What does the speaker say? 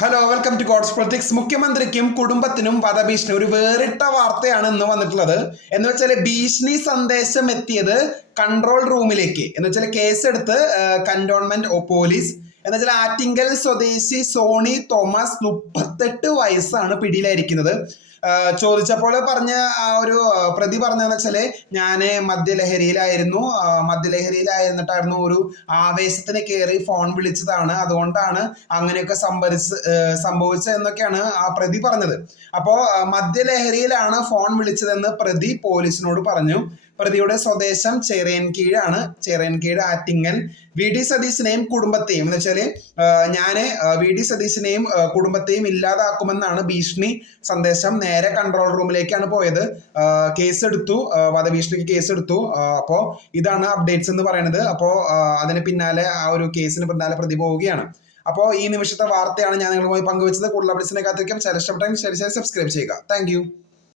Hello, welcome to God's politics. മുഖ്യമന്ത്രിക്കും കുടുംബത്തിനും വധഭീഷണി. ഒരു വേറിട്ട വാർത്തയാണ് ഇന്ന് വന്നിട്ടുള്ളത്. എന്ന് വെച്ചാൽ ഭീഷണി സന്ദേശം എത്തിയത് കൺട്രോൾ റൂമിലേക്ക്. എന്ന് വെച്ചാൽ കേസെടുത്ത് കന്റോൺമെന്റ് പോലീസ്. എന്ന് വെച്ചാൽ ആറ്റിങ്കൽ സ്വദേശി സോണി തോമസ് 38 വയസ്സാണ് പിടിയിലായിരിക്കുന്നത്. ചോദിച്ചപ്പോൾ പറഞ്ഞ ആ ഒരു പ്രതി പറഞ്ഞതെന്ന് വെച്ചാല് ഞാന് മദ്യലഹരിയിലായിരുന്നിട്ടായിരുന്നു ഒരു ആവേശത്തിന് കയറി ഫോൺ വിളിച്ചതാണ്, അതുകൊണ്ടാണ് അങ്ങനെയൊക്കെ സംഭവിച്ചത് എന്നൊക്കെയാണ് ആ പ്രതി പറഞ്ഞത്. അപ്പോ മദ്യലഹരിയിലാണ് ഫോൺ വിളിച്ചതെന്ന് പ്രതി പോലീസിനോട് പറഞ്ഞു. പ്രതിയുടെ സ്വദേശം ചിറയൻകീഴ് ആറ്റിങ്ങൽ. വി ഡി സതീശനെയും കുടുംബത്തെയും എന്ന് വെച്ചാല് ഞാന് വി ഡി സതീശനെയും കുടുംബത്തെയും ഇല്ലാതാക്കുമെന്നാണ് ഭീഷണി സന്ദേശം. നേരെ കൺട്രോൾ റൂമിലേക്കാണ് പോയത്. കേസെടുത്തു, വധഭീഷണിക്ക് കേസെടുത്തു. അപ്പോ ഇതാണ് അപ്ഡേറ്റ്സ് എന്ന് പറയുന്നത്. അപ്പോ അതിന് പിന്നാലെ ആ ഒരു കേസിന് പിന്നാലെ പ്രതി പോവുകയാണ്. അപ്പോൾ ഈ നിമിഷത്തെ വാർത്തയാണ് ഞാൻ നിങ്ങളുമായി പങ്കുവച്ചത്. കൂടുതൽ അപ്ഡേറ്റ്സിനെ കാത്തിരിക്കും. സബ്സ്ക്രൈബ് ചെയ്യുക. താങ്ക്